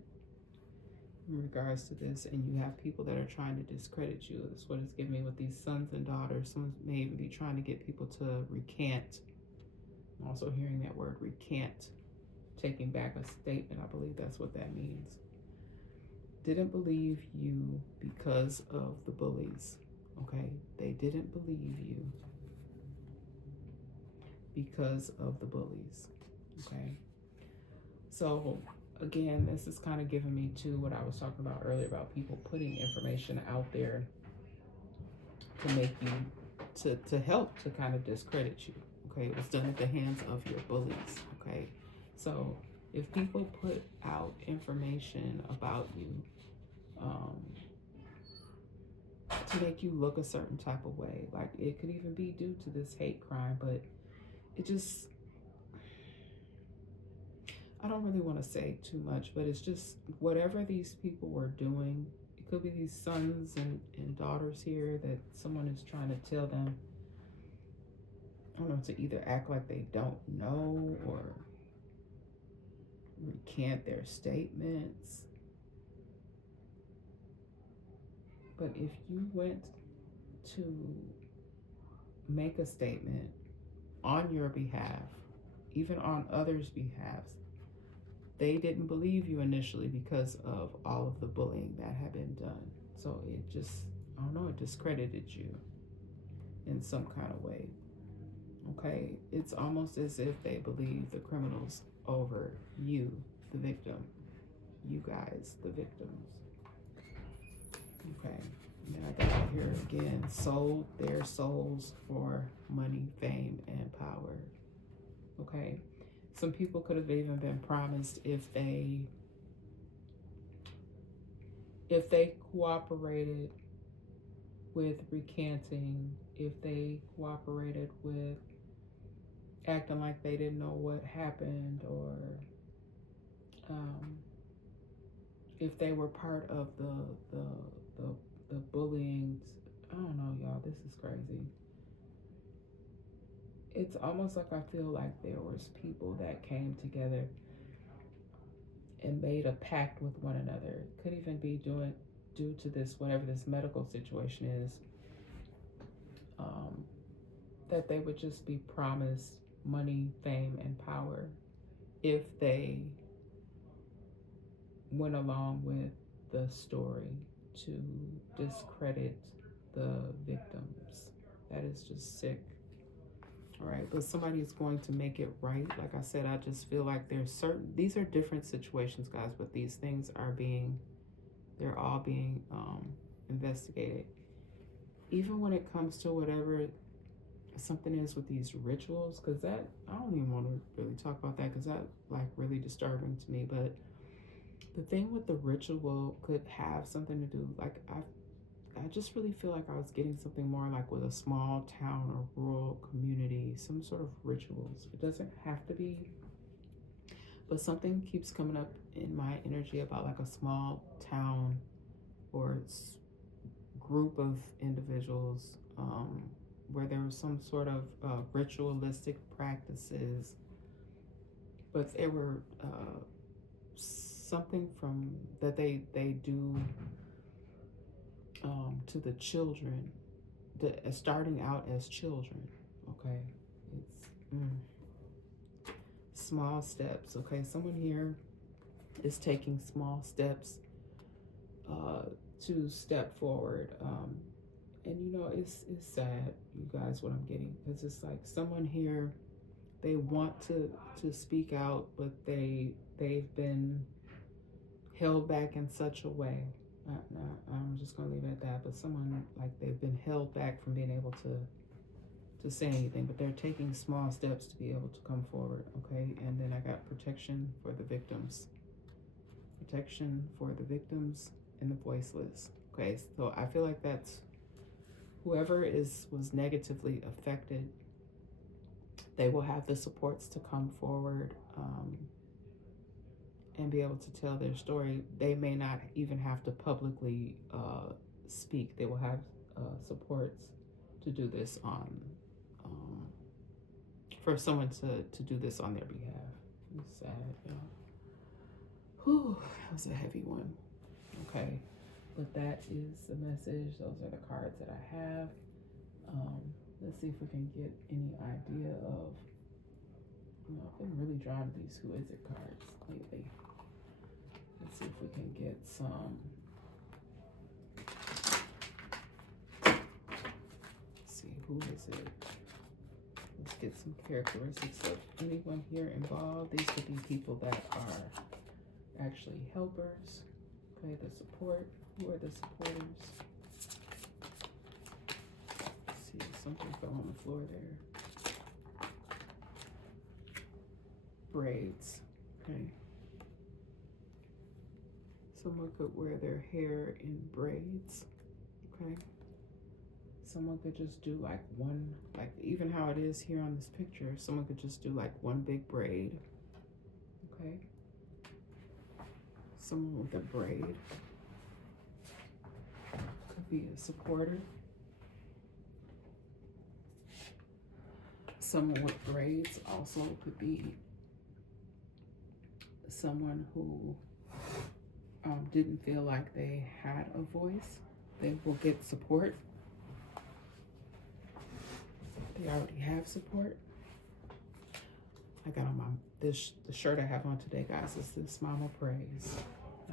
in regards to this, and you have people that are trying to discredit you. That's what it's giving me with these sons and daughters. Someone may even be trying to get people to recant. I'm also hearing that word recant, taking back a statement. I believe that's what that means. Didn't believe you because of the bullies, okay? They didn't believe you because of the bullies, okay? So again, this is kind of giving me to what I was talking about earlier about people putting information out there to make you, to help to kind of discredit you, okay? It was done at the hands of your bullies, okay? So if people put out information about you to make you look a certain type of way, like it could even be due to this hate crime, but it just, I don't really want to say too much, but it's just whatever these people were doing, Could be these sons and daughters here that someone is trying to tell them, I don't know, to either act like they don't know or recant their statements. But if you went to make a statement on your behalf, even on others' behalves, they didn't believe you initially because of all of the bullying that had been done. So it just, I don't know, it discredited you in some kind of way. Okay, it's almost as if they believe the criminals over you, the victim. You guys, the victims. Okay, then I got here again, sold their souls for money, fame, and power. Okay, some people could have even been promised if they cooperated with recanting, if they cooperated with acting like they didn't know what happened, or if they were part of the bullying. I don't know, y'all, this is crazy. It's almost like I feel like there was people that came together and made a pact with one another. It could even be due to this, whatever this medical situation is, that they would just be promised money, fame, and power if they went along with the story to discredit the victims. That is just sick. All right, but somebody is going to make it right. Like I said, I just feel like these are different situations, guys, but these things they're all being investigated. Even when it comes to whatever something is with these rituals, because I don't even want to really talk about that, because that's like really disturbing to me. But the thing with the ritual could have something to do, like I just really feel like I was getting something more like with a small town or rural community, some sort of rituals. It doesn't have to be, but something keeps coming up in my energy about like a small town or group of individuals, where there was some sort of ritualistic practices, but they were something from that they do to the children, starting out as children. Okay, it's small steps. Okay, someone here is taking small steps to step forward. And you know, it's sad, you guys, what I'm getting, because it's like someone here, they want to speak out, but they've been held back in such a way. I'm just gonna leave it at that. But someone, like, they've been held back from being able to say anything, but they're taking small steps to be able to come forward. Okay, and then I got protection for the victims, and the voiceless. Okay, so I feel like that's whoever was negatively affected, they will have the supports to come forward and be able to tell their story. They may not even have to publicly speak. They will have supports to do this for someone to do this on their behalf. It's sad, y'all. Whew, that was a heavy one. Okay, but that is the message. Those are the cards that I have. Let's see if we can get any idea of, I've been really drawn to these Who Is It cards lately. Let's see if we can get some. Let's see, who is it? Let's get some characteristics of anyone here involved. These could be people that are actually helpers. Okay, the support. Who are the supporters? Let's see, something fell on the floor there. Braids. Okay. Someone could wear their hair in braids. Okay. Someone could just do like one, like even how it is here on this picture, someone could just do like one big braid. Okay. Someone with a braid. be a supporter. Someone with braids also could be someone who didn't feel like they had a voice. They will get support. They already have support. I got on the shirt I have on today, guys, is this Mama Praise.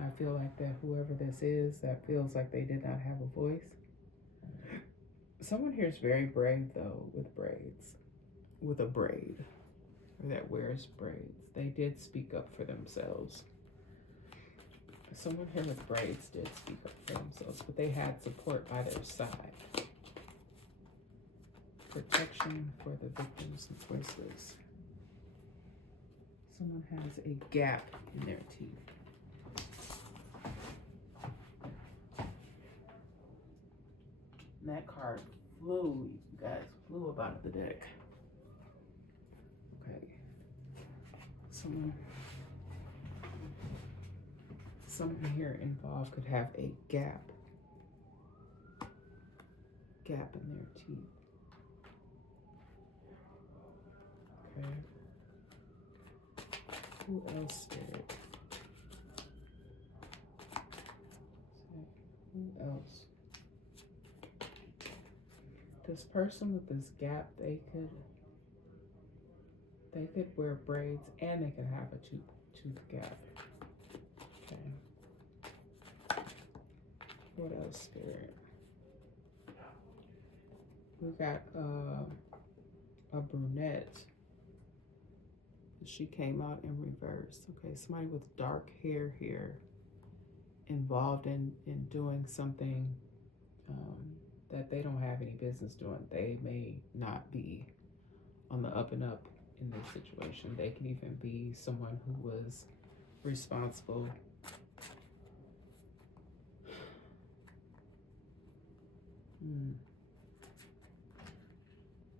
I feel like that whoever this is that feels like they did not have a voice. Someone here is very brave though, with braids, with a braid, or that wears braids. They did speak up for themselves. Someone here with braids did speak up for themselves, but they had support by their side. Protection for the victims and voiceless. Someone has a gap in their teeth. And that card flew, you guys, flew about the deck. Okay. Someone here involved could have a gap in their teeth. Okay. Who else, Spirit? Who else? This person with this gap, they could wear braids and they could have a tooth gap. Okay. What else, Spirit? We got a brunette. She came out in reverse. Okay, somebody with dark hair here involved in doing something that they don't have any business doing. They may not be on the up and up in this situation. They can even be someone who was responsible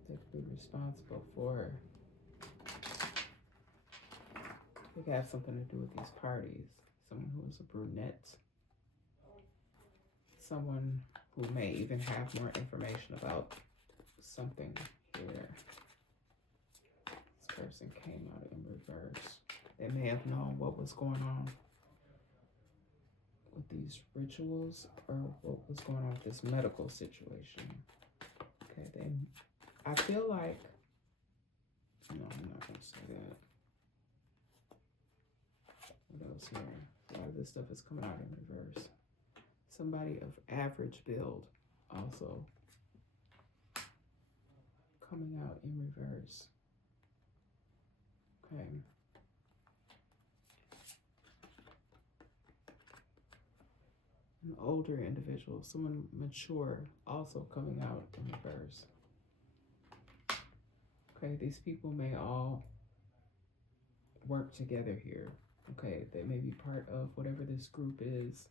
they could be responsible for, it could have something to do with these parties. Someone who is a brunette. Someone who may even have more information about something here. This person came out in reverse. They may have known what was going on with these rituals or what was going on with this medical situation. Okay, I feel like, no, I'm not gonna say that. What else here? A lot of this stuff is coming out in reverse. Somebody of average build also coming out in reverse. Okay. An older individual, someone mature, also coming out in reverse. Okay, these people may all work together here. Okay, they may be part of whatever this group is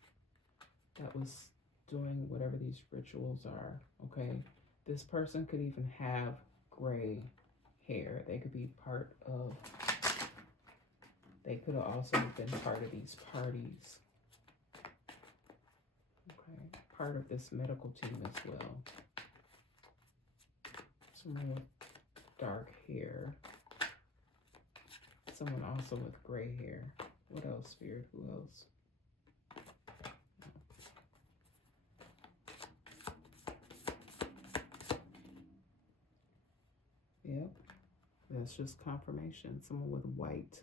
that was doing whatever these rituals are. Okay, this person could even have gray hair. They could be part of, they could have also been part of these parties. Okay, part of this medical team as well. Someone with dark hair. Someone also with gray hair. What else, Spirit? Who else? Yep, that's just confirmation. Someone with white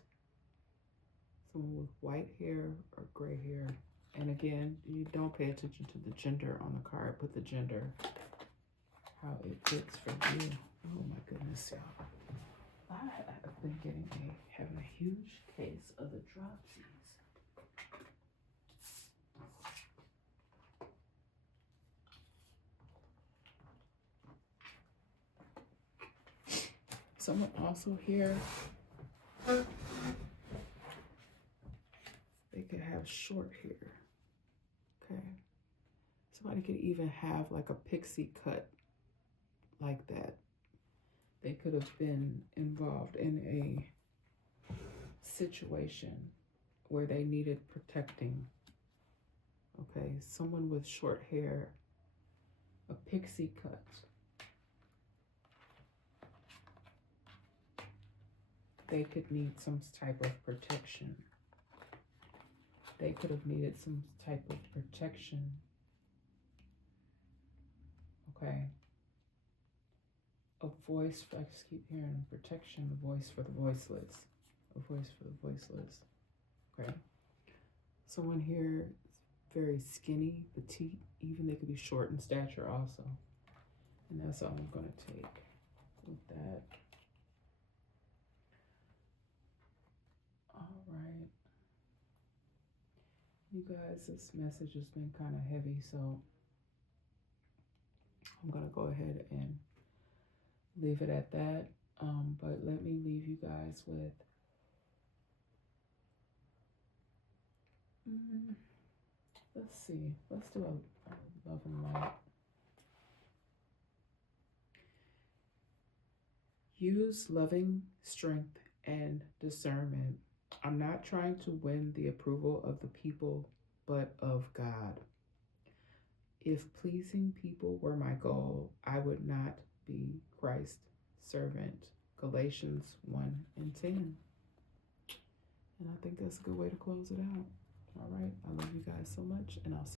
hair or gray hair. And again, you don't pay attention to the gender on the card. Put the gender, how it fits for you. Oh my goodness, y'all. I have been having a huge case of the dropsies. Someone also here, they could have short hair. Okay. Somebody could even have like a pixie cut like that. They could have been involved in a situation where they needed protecting. Okay, someone with short hair a pixie cut. They could need some type of protection. They could have needed some type of protection. Okay. A voice, I just keep hearing protection, a voice for the voiceless. A voice for the voiceless. Okay. Someone here is very skinny, petite, even they could be short in stature also. And that's all I'm going to take with that. All right. You guys, this message has been kind of heavy, so I'm going to go ahead and leave it at that. But let me leave you guys with let's see. Let's do a love and light. Use loving strength and discernment. I'm not trying to win the approval of the people, but of God. If pleasing people were my goal, I would not be Christ's servant. Galatians 1:10. And I think that's a good way to close it out. All right. I love you guys so much, and I'll see